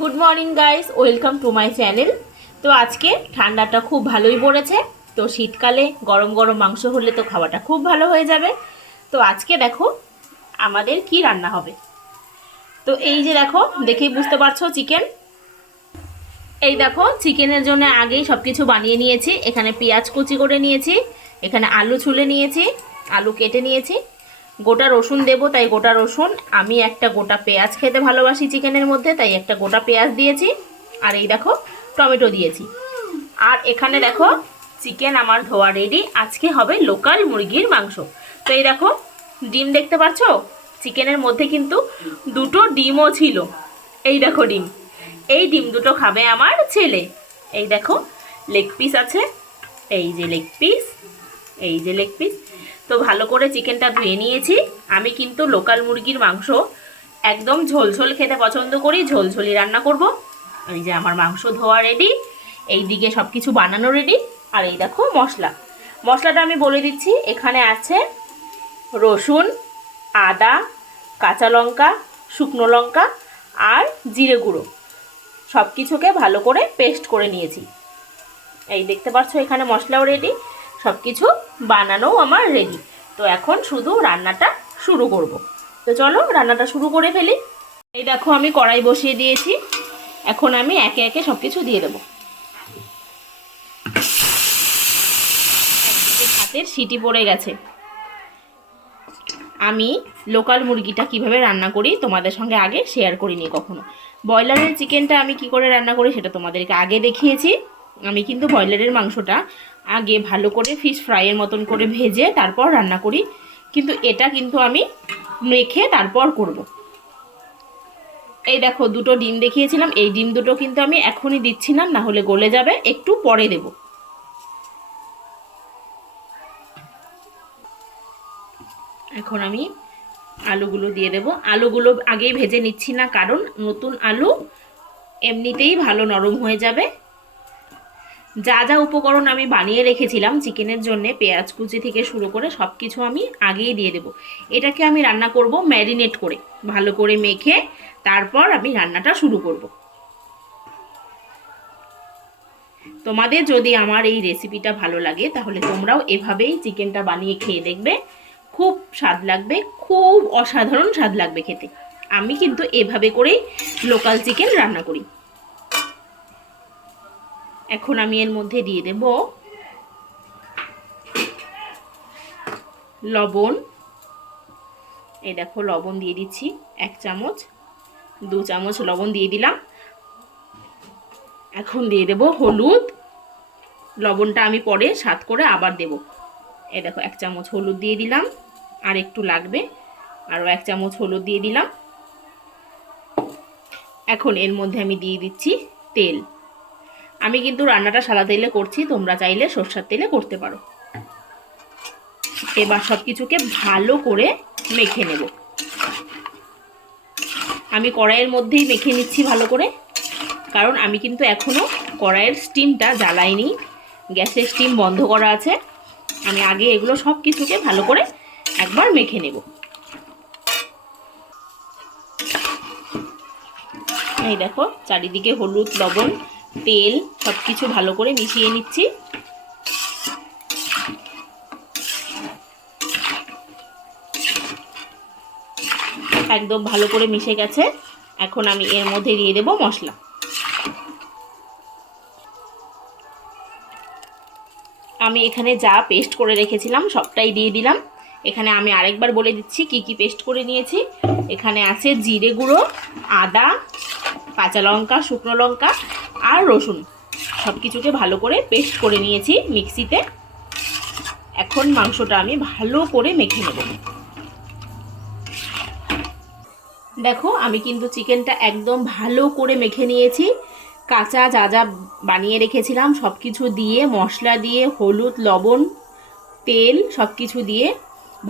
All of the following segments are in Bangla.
Good morning guys, welcome to my channel. তো আজকে ঠান্ডাটা খুব ভালোই পড়েছে। তো শীতকালে গরম গরম মাংস হলে তো খাওয়াটা খুব ভালো হয়ে যাবে। তো আজকে দেখো আমাদের কি রান্না হবে। তো এই যে দেখো, দেখেই বুঝতে পারছো চিকেন। এই দেখো চিকেনের জন্য আগেই সব কিছু বানিয়ে নিয়েছি। এখানে পেঁয়াজ কুচি করে নিয়েছি, এখানে আলু ছুলে নিয়েছি, আলু কেটে নিয়েছি, গোটা রসুন দেবো তাই গোটা রসুন, আমি একটা গোটা পেঁয়াজ খেতে ভালোবাসি চিকেনের মধ্যে তাই একটা গোটা পেঁয়াজ দিয়েছি। আর এই দেখো টমেটো দিয়েছি। আর এখানে দেখো চিকেন আমার ধোয়া রেডি। আজকে হবে লোকাল মুরগির মাংস। তো এই দেখো ডিম দেখতে পাচ্ছ, চিকেনের মধ্যে কিন্তু দুটো ডিমও ছিল। এই দেখো ডিম, এই ডিম দুটো খাবে আমার ছেলে। এই দেখো লেগ পিস আছে, এই যে লেগ পিস, এই যে লেগ পিস। তো ভালো করে চিকেনটা ধুয়ে নিয়েছি। আমি কিন্তু লোকাল মুরগির মাংস একদম ঝোলঝোল খেতে পছন্দ করি, ঝোলঝোলি রান্না করব। এই যে আমার মাংস ধোয়া রেডি, এই দিকে সব কিছু বানানো রেডি। আর এই দেখো মশলাটা আমি বলে দিচ্ছি। এখানে আছে রসুন, আদা, কাঁচা লঙ্কা, শুকনো লঙ্কা আর জিরে গুঁড়ো, সব কিছুকে ভালো করে পেস্ট করে নিয়েছি। এই দেখতে পাচ্ছ এখানে মশলাও রেডি, সব কিছু বানানোও আমার রেডি। তো এখন শুধু রান্নাটা শুরু করব। তো চলো রান্নাটা শুরু করে ফেলি। এই দেখো আমি কড়াই বসিয়ে দিয়েছি, এখন আমি একে একে সব কিছু দিয়ে দেবো। একদিকে ভাতের সিটি পড়ে গেছে। আমি লোকাল মুরগিটা কিভাবে রান্না করি তোমাদের সঙ্গে আগে শেয়ার করিনি কখনো। ব্রয়লারের চিকেনটা আমি কি করে রান্না করি সেটা তোমাদেরকে আগে দেখিয়েছি। আমি কিন্তু ব্রয়লারের মাংসটা আগে ভালো করে ফিশ ফ্রাইয়ের মতন করে ভেজে তারপর রান্না করি, কিন্তু এটা কিন্তু আমি মেখে তারপর করব। এই দেখো দুটো ডিম দেখিয়েছিলাম, এই ডিম দুটো কিন্তু আমি এখনই দিচ্ছি না, না হলে গলে যাবে, একটু পরে দেব। এখন আমি আলুগুলো দিয়ে দেব। আলুগুলো আগেই ভেজে নিচ্ছি না, কারণ নতুন আলু এমনিতেই ভালো নরম হয়ে যাবে। যা যা উপকরণ আমি বানিয়ে রেখেছিলাম চিকেনের জন্য, পেঁয়াজ কুচি থেকে শুরু করে সব কিছু আমি আগেই দিয়ে দেব। এটাকে আমি রান্না করব ম্যারিনেট করে, ভালো করে মেখে তারপর আমি রান্নাটা শুরু করব। তোমাদের যদি আমার এই রেসিপিটা ভালো লাগে তাহলে তোমরাও এভাবেই চিকেনটা বানিয়ে খেয়ে দেখবে, খুব স্বাদ লাগবে, খুব অসাধারণ স্বাদ লাগবে খেতে। আমি কিন্তু এভাবে করেই লোকাল চিকেন রান্না করি। এখন আমি এর মধ্যে দিয়ে দেব লবণ। এই দেখো লবণ দিয়ে দিচ্ছি 1 চামচ, 2 চামচ লবণ দিয়ে দিলাম। এখন দিয়ে দেব হলুদ। লবণটা আমি পরে স্বাদ করে আবার দেব। এই দেখো 1 চামচ হলুদ দিয়ে দিলাম, আর একটু লাগবে, আরও 1 চামচ হলুদ দিয়ে দিলাম। এখন এর মধ্যে আমি দিয়ে দিচ্ছি তেল। আমি কিন্তু রান্নাটা সাদা তেলে করছি, তোমরা চাইলে সরষের তেলে করতে পারো। এবার সব কিছুকে ভালো করে মেখে নেব। আমি কড়াইয়ের মধ্যেই মেখে নিচ্ছি ভালো করে, কারণ আমি কিন্তু এখনও কড়াইয়ের স্টিমটা জ্বালাইনি, গ্যাসের স্টিম বন্ধ করা আছে। আমি আগে এগুলো সব কিছুকে ভালো করে একবার মেখে নেব। এই দেখো চারিদিকে হলুদ, লবণ, তেল সব কিছু ভালো করে মিশিয়ে নিচ্ছি। একদম ভালো করে মিশে গেছে। এখন আমি এর মধ্যে দিয়ে দেব মশলা। আমি এখানে যা পেস্ট করে রেখেছিলাম সবটাই দিয়ে দিলাম। এখানে আমি আরেকবার বলে দিচ্ছি কি কি পেস্ট করে নিয়েছি। এখানে আছে জিরে গুঁড়ো, আদা, কাঁচা লঙ্কা, শুকনো লঙ্কা আর রসুন, সব কিছুকে ভালো করে পেস্ট করে নিয়েছি মিক্সিতে। এখন মাংসটা আমি ভালো করে মেখে নেব। দেখো আমি কিন্তু চিকেনটা একদম ভালো করে মেখে নিয়েছি। কাঁচা যা যা বানিয়ে রেখেছিলাম সব কিছু দিয়ে, মশলা দিয়ে, হলুদ, লবণ, তেল সব কিছু দিয়ে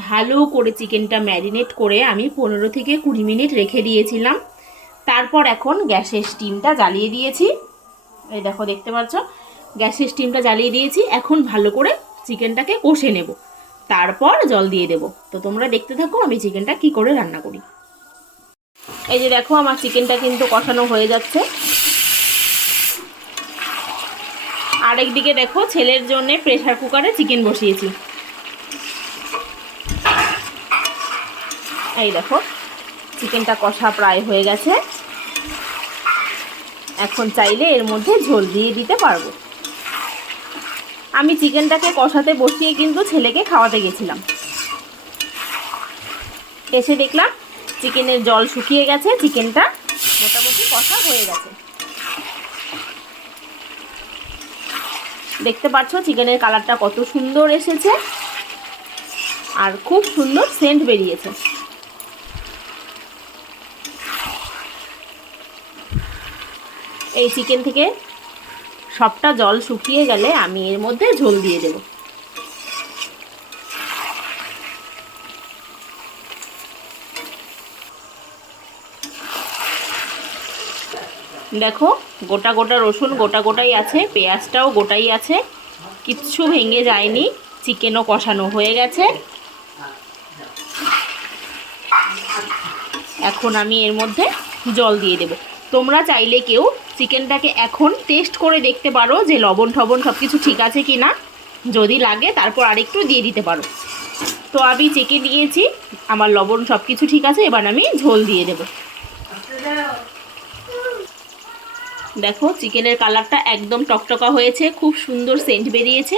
ভালো করে চিকেনটা ম্যারিনেট করে আমি 15 থেকে 20 মিনিট রেখে দিয়েছিলাম। তারপর এখন গ্যাসের স্টিমটা জ্বালিয়ে দিয়েছি। এই দেখো দেখতে পাচ্ছ গ্যাসের স্টিমটা জ্বালিয়ে দিয়েছি। এখন ভালো করে চিকেনটাকে কষে নেব, তারপর জল দিয়ে দেব। তো তোমরা দেখতে থাকো আমি চিকেনটা কি করে রান্না করি। এই যে দেখো আমার চিকেনটা কিন্তু কষানো হয়ে যাচ্ছে। আরেকদিকে দেখো ছেলের জন্য প্রেসার কুকারে চিকেন বসিয়েছি। এই দেখো চিকেনটা কষা প্রায় হয়ে গেছে। এখন চাইলে এর মধ্যে ঝোল দিয়ে দিতে পারবো। আমি চিকেনটাকে কষাতে বসিয়ে কিন্তু ছেলেকে খাওয়াতে গেছিলাম। এসে দেখলাম চিকেনের জল শুকিয়ে গেছে, চিকেনটা মোটামুটি কষা হয়ে গেছে। দেখতে পাচ্ছ চিকেনের কালারটা কত সুন্দর এসেছে আর খুব সুন্দর সেন্ট বেরিয়েছে। এই চিকেন থেকে সবটা জল শুকিয়ে গেলে আমি এর মধ্যে ঝোল দিয়ে দেব। দেখো গোটা গোটা রসুন গোটা গোটাই আছে, পেঁয়াজটাও গোটাই আছে, কিচ্ছু ভেঙে যায়নি। চিকেনও কষানো হয়ে গেছে। এখন আমি এর মধ্যে জল দিয়ে দেব। তোমরা চাইলে কেউ চিকেনটাকে এখন টেস্ট করে দেখতে পারো যে লবণ ঠবণ সব কিছু ঠিক আছে কি না, যদি লাগে তারপর আরেকটু দিয়ে দিতে পারো। তো আমি চেকে নিয়েছি আমার লবণ সব কিছু ঠিক আছে, এবার আমি ঝোল দিয়ে দেব। দেখো চিকেনের কালারটা একদম টকটকা হয়েছে, খুব সুন্দর সেন্ট বেরিয়েছে,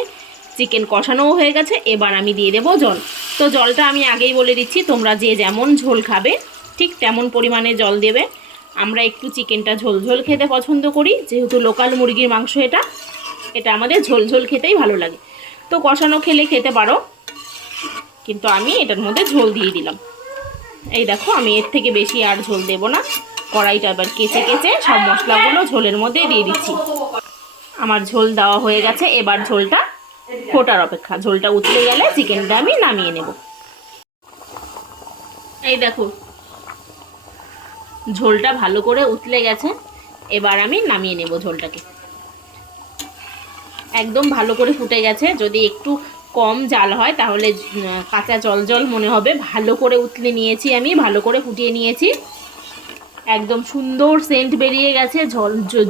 চিকেন কষানোও হয়ে গেছে। এবার আমি দিয়ে দেবো জল। তো জলটা আমি আগেই বলে দিচ্ছি, তোমরা যে যেমন ঝোল খাবে ঠিক তেমন পরিমাণে জল দেবে। আমরা একটু চিকেনটা ঝোল ঝোল খেতে পছন্দ করি, যেহেতু লোকাল মুরগির মাংস এটা আমাদের ঝোল ঝোল খেতেই ভালো লাগে। তো কষানো খেলে খেতে পারো, কিন্তু আমি এটার মধ্যে ঝোল দিয়ে দিলাম। এই দেখো আমি এর থেকে বেশি আর ঝোল দেব না। কড়াইটা এবার কেচে কেচে সব মশলাগুলো ঝোলের মধ্যে দিয়ে দিচ্ছি। আমার ঝোল দেওয়া হয়ে গেছে, এবার ঝোলটা ফোটার অপেক্ষা। ঝোলটা উতলে গেলে চিকেনটা আমি নামিয়ে নেব। এই দেখো ঝোলটা ভালো করে উতলে গেছে, এবার আমি নামিয়ে নেব ঝোলটাকে। একদম ভালো করে ফুটে গেছে। যদি একটু কম জাল হয় তাহলে কাঁচা জল জল মনে হবে। ভালো করে উতলে নিয়েছি, আমি ভালো করে ফুটিয়ে নিয়েছি। একদম সুন্দর সেন্ট বেরিয়ে গেছে,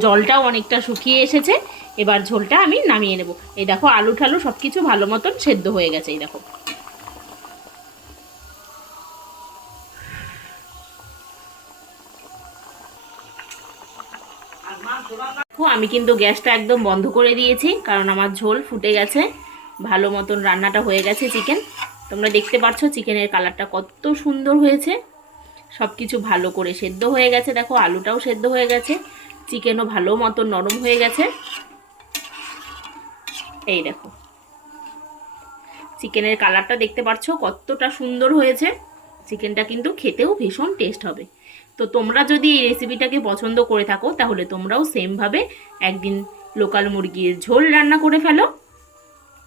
জলটাও অনেকটা শুকিয়ে এসেছে। এবার ঝোলটা আমি নামিয়ে নেব। এই দেখো আলু ঠালু সব কিছু ভালো মতন সেদ্ধ হয়ে গেছে। এই দেখো আমি কিন্তু গ্যাসটা একদম বন্ধ করে দিয়েছি, কারণ আমার ঝোল ফুটে গেছে, ভালো মতন রান্নাটা হয়ে গেছে চিকেন। তোমরা দেখতে পাচ্ছ চিকেনের কালারটা কত সুন্দর হয়েছে, সব কিছু ভালো করে সেদ্ধ হয়ে গেছে। দেখো আলুটাও সেদ্ধ হয়ে গেছে, চিকেনও ভালো মতন নরম হয়ে গেছে। এই দেখো চিকেনের কালারটা দেখতে পাচ্ছ কতটা সুন্দর হয়েছে। চিকেনটা কিন্তু খেতেও ভীষণ টেস্ট হবে। তো তোমরা যদি এই রেসিপিটাকে পছন্দ করে থাকো তাহলে তোমরাও সেমভাবে একদিন লোকাল মুরগির ঝোল রান্না করে ফেলো,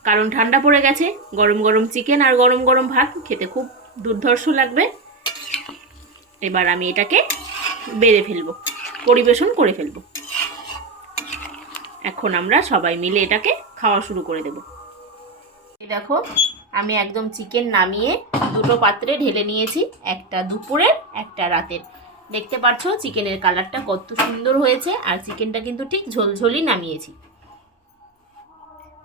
কারণ ঠান্ডা পড়ে গেছে। গরম গরম চিকেন আর গরম গরম ভাত খেতে খুব দুর্ধর্ষ লাগবে। এবার আমি এটাকে বেড়ে ফেলবো, পরিবেশন করে ফেলবো। এখন আমরা সবাই মিলে এটাকে খাওয়া শুরু করে দেব। এই দেখো আমি একদম চিকেন নামিয়ে দুটো পাত্রে ঢেলে নিয়েছি, একটা দুপুরের একটা রাতের। দেখতে পাচ্ছ চিকেনের কালারটা কত সুন্দর হয়েছে, আর চিকেনটা কিন্তু ঠিক ঝোলঝোলই নামিয়েছি।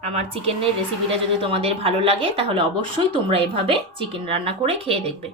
আমার চিকেনের রেসিপিটা যদি তোমাদের ভালো লাগে তাহলে অবশ্যই তোমরা এভাবে চিকেন রান্না করে খেয়ে দেখবে।